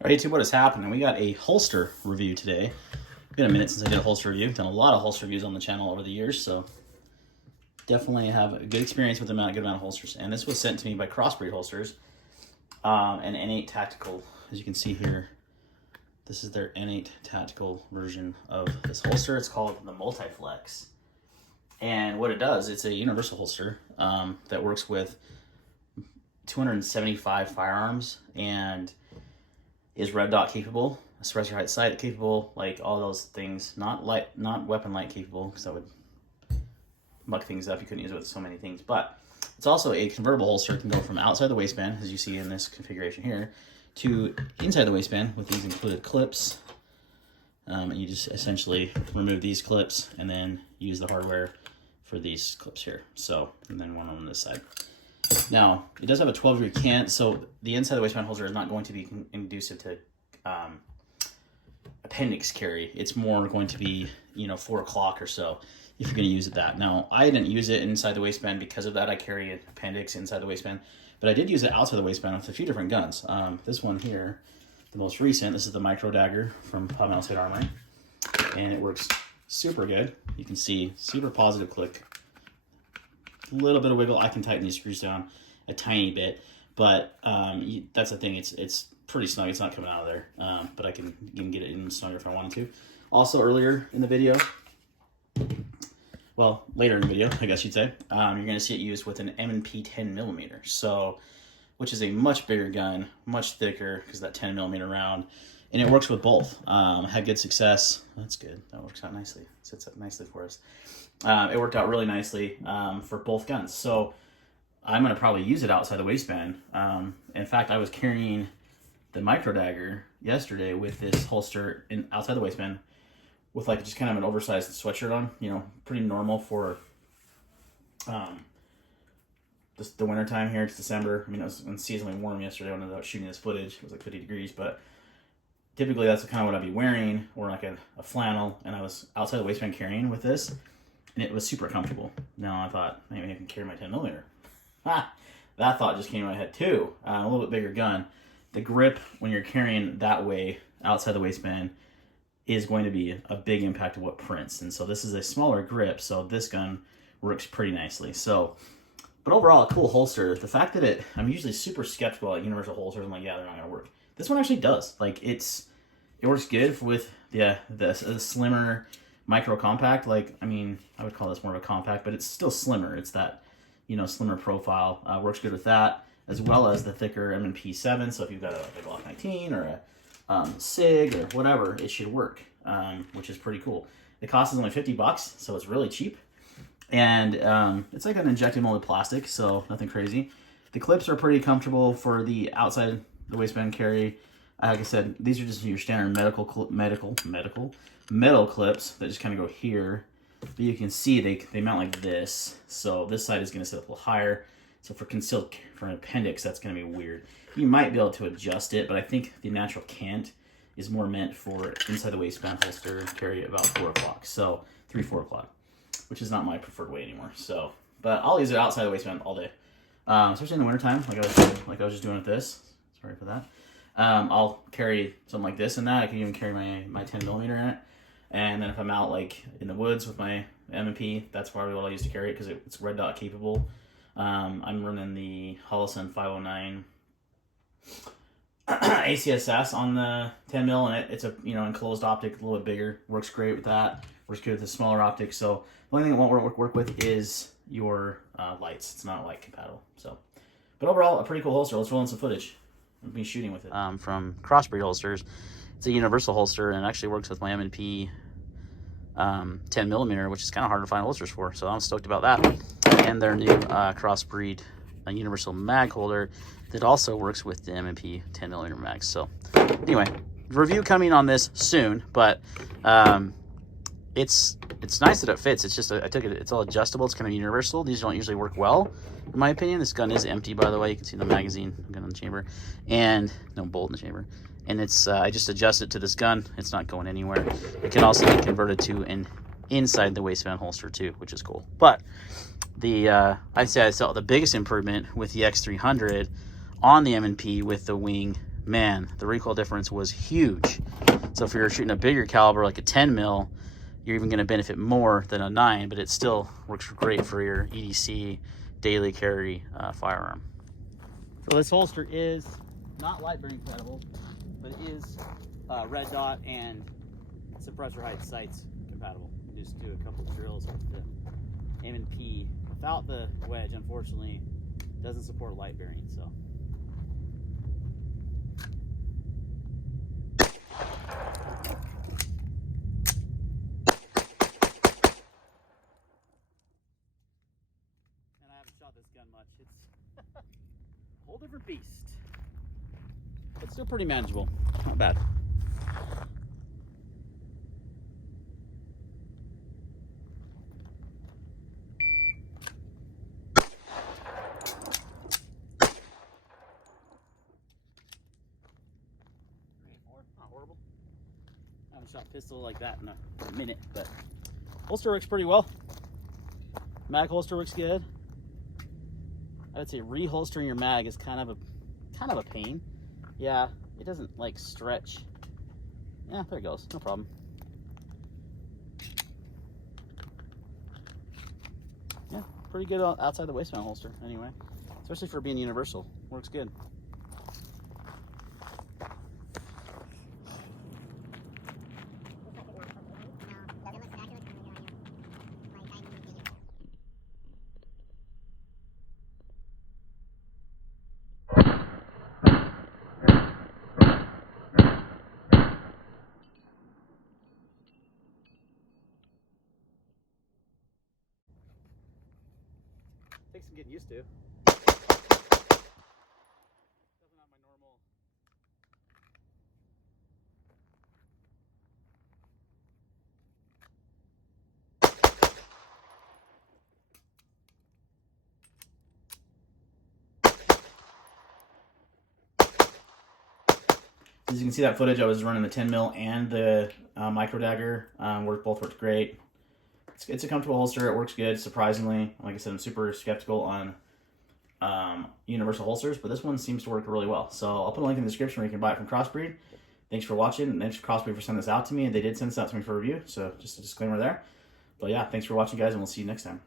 All right, YouTube, what is happening? We got a holster review today. It's been a minute since I did a holster review. I've done a lot of holster reviews on the channel over the years, so definitely have a good experience with a good amount of holsters. And this was sent to me by Crossbreed holsters, an N8 tactical. As you can see here, this is their N8 tactical version of this holster. It's called the Multiflex. And what it does, it's a universal holster that works with 275 firearms and is red dot capable, suppressor height sight capable, like all those things. Not weapon light capable, because that would muck things up. You couldn't use it with so many things. But it's also a convertible holster. It can go from outside the waistband, as you see in this configuration here, to inside the waistband with these included clips. And you just essentially remove these clips and then use the hardware for these clips here. So, and then one on this side. Now, it does have a 12-degree cant, so the inside of the waistband holster is not going to be conducive to appendix carry. It's more going to be, 4 o'clock or so, if you're going to use it that. Now, I didn't use it inside the waistband because of that. I carry an appendix inside the waistband, but I did use it outside the waistband with a few different guns. This one here, the most recent, this is the micro dagger from Firearm, and it works super good. You can see super positive click. A little bit of wiggle. I can tighten these screws down a tiny bit, but that's the thing. It's pretty snug. It's not coming out of there, but I can even get it in snugger if I wanted to. Also, earlier in the video, well, later in the video, I guess you'd say, you're going to see it used with an M&P 10mm, so which is a much bigger gun, much thicker because that 10mm round, and it works with both. Had good success. That's good. That works out nicely. Sits up nicely for us. It worked out really nicely for both guns. So I'm going to probably use it outside the waistband. In fact, I was carrying the micro dagger yesterday with this holster outside the waistband with like just kind of an oversized sweatshirt on, pretty normal for just the winter time here. It's December. I mean, it was unseasonably warm yesterday when I was out shooting this footage. It was like 50 degrees, but typically that's kind of what I'd be wearing, or like a flannel, and I was outside the waistband carrying with this. And it was super comfortable. Now I thought, maybe I can carry my 10mm. That thought just came to my head too. A little bit bigger gun. The grip, when you're carrying that way outside the waistband, is going to be a big impact of what prints. And so this is a smaller grip, so this gun works pretty nicely. So, but overall, a cool holster. The fact that I'm usually super skeptical at universal holsters. I'm like, yeah, they're not gonna work. This one actually does. Like it works good with the slimmer micro compact. Like, I mean, I would call this more of a compact, but it's still slimmer. It's that, slimmer profile. Works good with that, as well as the thicker M&P 7. So if you've got a Glock 19 or a SIG or whatever, it should work, which is pretty cool. The cost is only $50, so it's really cheap. And it's like an injected molded plastic, so nothing crazy. The clips are pretty comfortable for the outside the waistband carry. Like I said, these are just your standard metal clips that just kind of go here. But you can see they mount like this. So this side is going to sit up a little higher. So for an appendix, that's going to be weird. You might be able to adjust it, but I think the natural cant is more meant for inside the waistband holster carry about 4 o'clock. So 4 o'clock, which is not my preferred way anymore. So, but I'll use it outside the waistband all day, especially in the wintertime, like I was just doing with this. Sorry for that. I'll carry something like this and that. I can even carry my 10mm in it. And then if I'm out like in the woods with my M&P, that's probably what I'll use to carry it because it's red dot capable. I'm running the Holosun 509 ACSS on the 10mm, and it's a enclosed optic, a little bit bigger. Works great with that. Works good with the smaller optic. So the only thing it won't work with is your lights. It's not light compatible. So, but overall, a pretty cool holster. Let's roll in some footage of me shooting with it. From Crossbreed holsters. It's a universal holster and it actually works with my M&P 10mm, which is kind of hard to find holsters for. So I'm stoked about that. And their new Crossbreed universal mag holder that also works with the M&P 10mm mags. So anyway, review coming on this soon, but it's nice that it fits. It's just it's all adjustable. It's kind of universal. These don't usually work well, in my opinion. This gun is empty, by the way. You can see the magazine gun in the chamber and no bolt in the chamber. And it's I just adjust it to this gun. It's not going anywhere. It can also be converted to an inside the waistband holster too, which is cool. But I'd say I saw the biggest improvement with the X300 on the M&P with the wing man, the recoil difference was huge. So if you're shooting a bigger caliber, like a 10 mil, you're even going to benefit more than a 9, but it still works great for your EDC daily carry firearm. So this holster is not light bearing compatible, but it is red dot and suppressor height sights compatible. Just do a couple of drills with the M&P without the wedge. Unfortunately, doesn't support light bearing. So. And I haven't shot this gun much. It's a whole different beast, but still pretty manageable. Not bad. Not horrible. I haven't shot pistol like that in a minute, but holster works pretty well. Mag holster works good. I would say reholstering your mag is kind of a pain. Yeah, it doesn't like stretch. Yeah, there it goes. No problem. Yeah, pretty good outside the waistband holster anyway. Especially for being universal. Works good. Takes some getting used to. Definitely not my normal. As you can see that footage, I was running the 10 mil and the micro dagger. Both worked great. It's a comfortable holster. It works good, surprisingly. Like I said, I'm super skeptical on universal holsters, but this one seems to work really well. So I'll put a link in the description where you can buy it from Crossbreed. Thanks for watching, and thanks for Crossbreed for sending this out to me. And they did send this out to me for review, so just a disclaimer there. But yeah, thanks for watching, guys, and we'll see you next time.